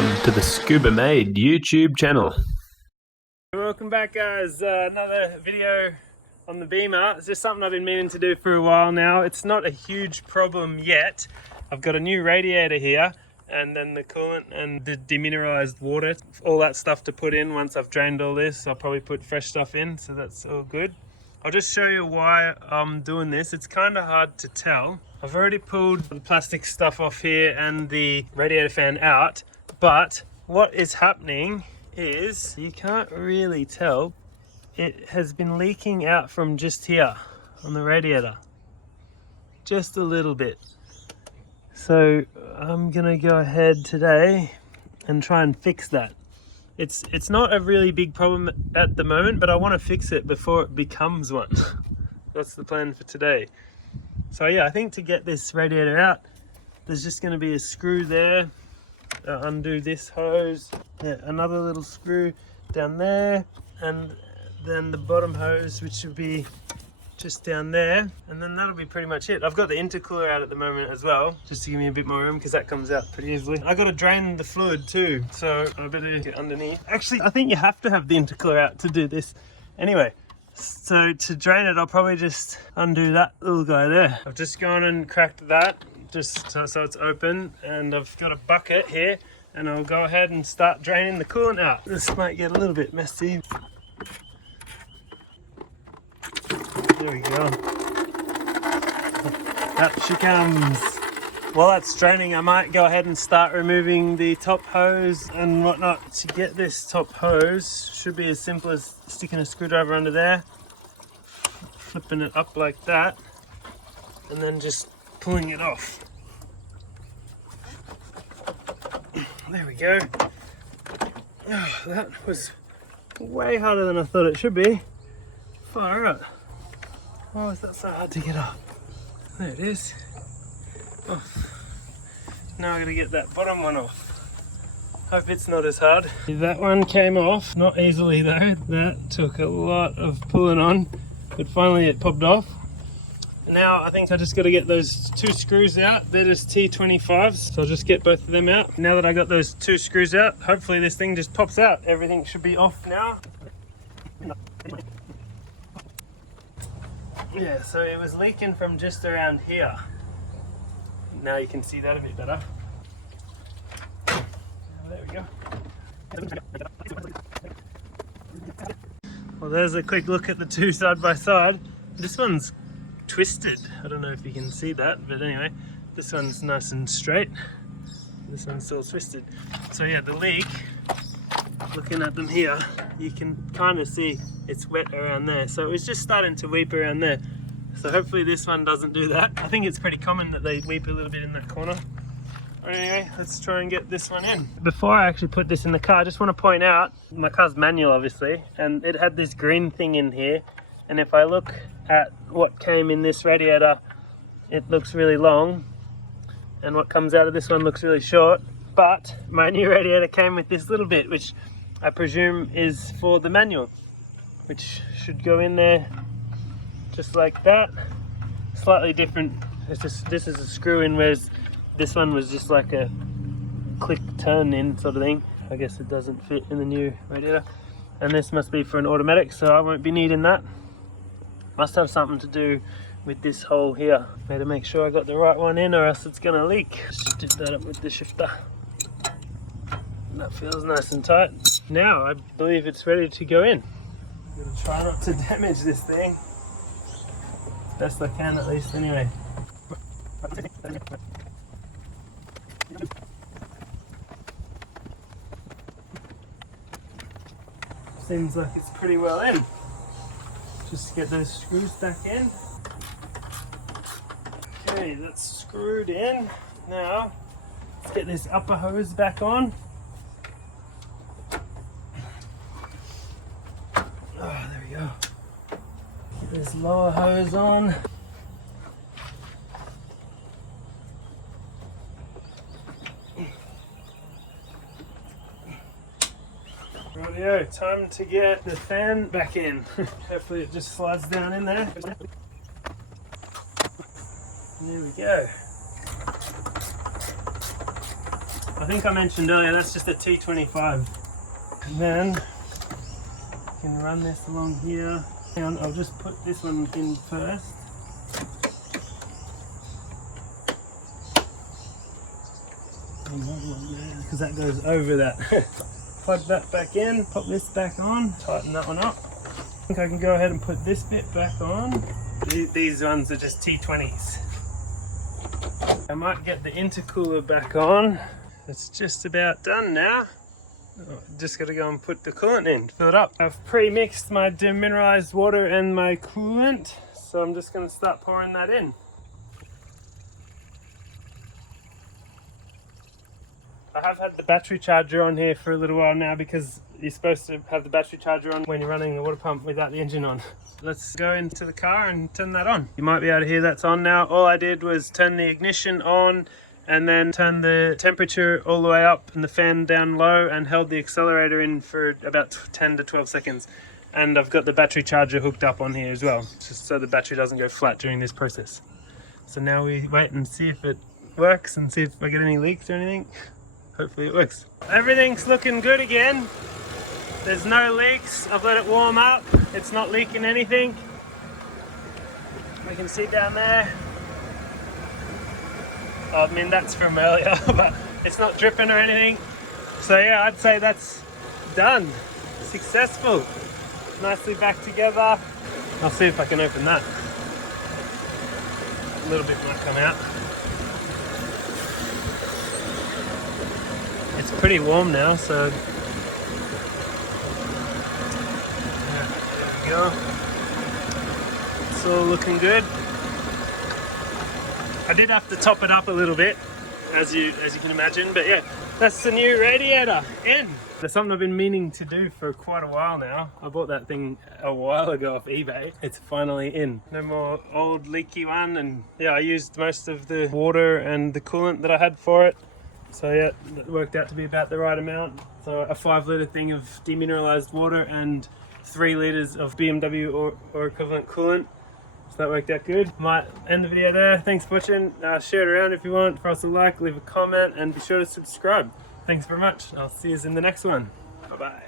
Welcome to the Scuba Made YouTube channel. Welcome back, guys. Another video on the Beamer. It's just something I've been meaning to do for a while now. It's not a huge problem yet. I've got a new radiator here, and then the coolant and the demineralized water, all that stuff to put in. Once I've drained all this, I'll probably put fresh stuff in, so that's all good. I'll just show you why I'm doing this. It's kind of hard to tell. I've already pulled the plastic stuff off here and the radiator fan out, but what is happening is you can't really tell. It has been leaking out from just here on the radiator, just a little bit. So I'm gonna go ahead today and try and fix that. It's not a really big problem at the moment, but I want to fix it before it becomes one. That's the plan for today. So yeah, I think to get this radiator out, there's just going to be a screw there. Undo this hose, yeah, another little screw down there, and then the bottom hose, which should be just down there, and then that'll be pretty much it. I've got the intercooler out at the moment as well, just to give me a bit more room, because that comes out pretty easily. I got to drain the fluid too, so I better get underneath. Actually, I think you have to have the intercooler out to do this. Anyway, so to drain it, I'll probably just undo that little guy there. I've just gone and cracked that, just so it's open, and I've got a bucket here, and I'll go ahead and start draining the coolant out. This might get a little bit messy. There we go. Up she comes. While that's draining, I might go ahead and start removing the top hose and whatnot. To get this top hose, should be as simple as sticking a screwdriver under there, flipping it up like that, and then just pulling it off. There we go. Oh, that was way harder than I thought it should be. Far out. Oh, is that so hard to get off? There it is. Oh. Now I gotta get that bottom one off. Hope it's not as hard. That one came off, not easily though. That took a lot of pulling on, but finally it popped off. Now I think I just gotta get those two screws out. They're just T25s, so I'll just get both of them out. Now that I got those two screws out, hopefully this thing just pops out. Everything should be off now. Yeah, so it was leaking from just around here. Now you can see that a bit better. There we go. Well, there's a quick look at the two side by side. This one's twisted. I don't know if you can see that, but anyway, this one's nice and straight. This one's still twisted. So yeah, the leak, looking at them here, you can kind of see it's wet around there. So it was just starting to weep around there. So hopefully this one doesn't do that. I think it's pretty common that they weep a little bit in that corner. But anyway, let's try and get this one in. Before I actually put this in the car, I just want to point out, my car's manual obviously, and it had this green thing in here. And if I look at what came in this radiator, it looks really long. And what comes out of this one looks really short. But my new radiator came with this little bit, which I presume is for the manual, which should go in there just like that. Slightly different. It's just, this is a screw in, whereas this one was just like a click turn in sort of thing. I guess it doesn't fit in the new radiator. And this must be for an automatic, so I won't be needing that. Must have something to do with this hole here. Better make sure I got the right one in, or else it's gonna leak. Just dip that up with the shifter. That feels nice and tight. Now I believe it's ready to go in. I'm gonna try not to damage this thing. Best I can, at least, anyway. Seems like it's pretty well in. Just get those screws back in. Okay, that's screwed in. Now, let's get this upper hose back on. Oh, there we go. Get this lower hose on. Rightio, time to get the fan back in. Hopefully it just slides down in there. There we go. I think I mentioned earlier, that's just a T25. And then you can run this along here. Hang on, I'll just put this one in first. Because that goes over that. Plug that back in, pop this back on, tighten that one up. I think I can go ahead and put this bit back on. These ones are just T20s. I might get the intercooler back on. It's just about done now. Just got to go and put the coolant in, fill it up. I've pre-mixed my demineralized water and my coolant, so I'm just going to start pouring that in. I have had the battery charger on here for a little while now because you're supposed to have the battery charger on when you're running the water pump without the engine on. Let's go into the car and turn that on. You might be able to hear that's on now. All I did was turn the ignition on and then turn the temperature all the way up and the fan down low and held the accelerator in for about 10 to 12 seconds. And I've got the battery charger hooked up on here as well, just so the battery doesn't go flat during this process. So now we wait and see if it works and see if I get any leaks or anything. Hopefully it works. Everything's looking good again. There's no leaks. I've let it warm up. It's not leaking anything. We can see down there. Oh, I mean, that's from earlier, but it's not dripping or anything. So yeah, I'd say that's done. Successful. Nicely back together. I'll see if I can open that. A little bit might come out. It's pretty warm now, so yeah, there we go. It's all looking good. I did have to top it up a little bit, as you can imagine, but yeah, that's the new radiator in. There's something I've been meaning to do for quite a while now. I bought that thing a while ago off eBay. It's finally in. No more old leaky one, and yeah, I used most of the water and the coolant that I had for it. So yeah, it worked out to be about the right amount. So a 5 litre thing of demineralized water and 3 litres of BMW or equivalent coolant. So that worked out good. Might end the video there. Thanks for watching. Share it around if you want. For us to like, leave a comment, and be sure to subscribe. Thanks very much. I'll see you in the next one. Bye bye.